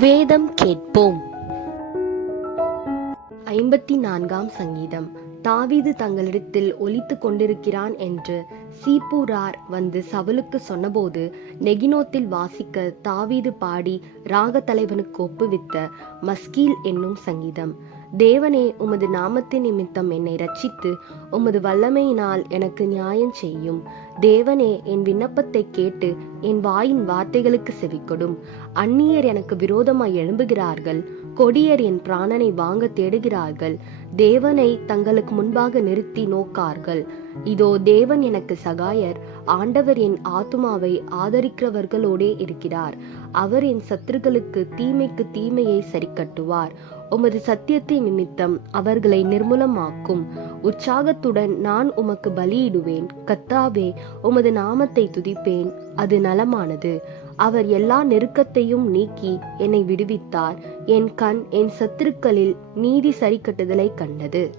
வேதம் கேட்போம். 54ஆம் சங்கீதம். தாவீது தங்களிடத்தில் ஒலித்துக் கொண்டிருக்கிறான் என்று சீப்புரார் வந்து சவுலுக்கு சொன்னபோது நெகினோத்தில் வாசிக்க தாவீது பாடி ராக தலைவனுக்கு ஒப்புவித்த மஸ்கீல் என்னும் சங்கீதம். தேவனே, உமது நாமத்தின் நிமித்தம் என்னை ரட்சித்து உமது வல்லமையினால் எனக்கு நியாயம் செய்யும். தேவனே, என் விண்ணப்பத்தை கேட்டு என் வாயின் வார்த்தைகளுக்கு செவிக்கொடும். அந்நியர் எனக்கு விரோதமாய் எழும்புகிறார்கள், கொடியர் என் பிராணனை வாங்க தேடுகிறார்கள். தேவனை தங்களுக்கு முன்பாக நிறுத்தி நோக்கார்கள். இதோ, தேவன் எனக்கு சகாயர், ஆண்டவர் என் ஆத்துமாவை ஆதரிக்கிறவர்களோடே இருக்கிறார். அவர் என் சத்துருக்களுக்கு தீமைக்கு தீமையை சரிக்கட்டுவார். உமது சத்தியத்தின் நிமித்தம் அவர்களை நிர்மூலமாக்கும். உற்சாகத்துடன் நான் உமக்கு பலியிடுவேன். கர்த்தாவே, உமது நாமத்தை துதிப்பேன், அது நலமானது. அவர் எல்லா நெருக்கத்தையும் நீக்கி என்னை விடுவித்தார். என் கண் என் சத்துருக்களில் நீதி சரிக்கட்டுதலை கண்டது.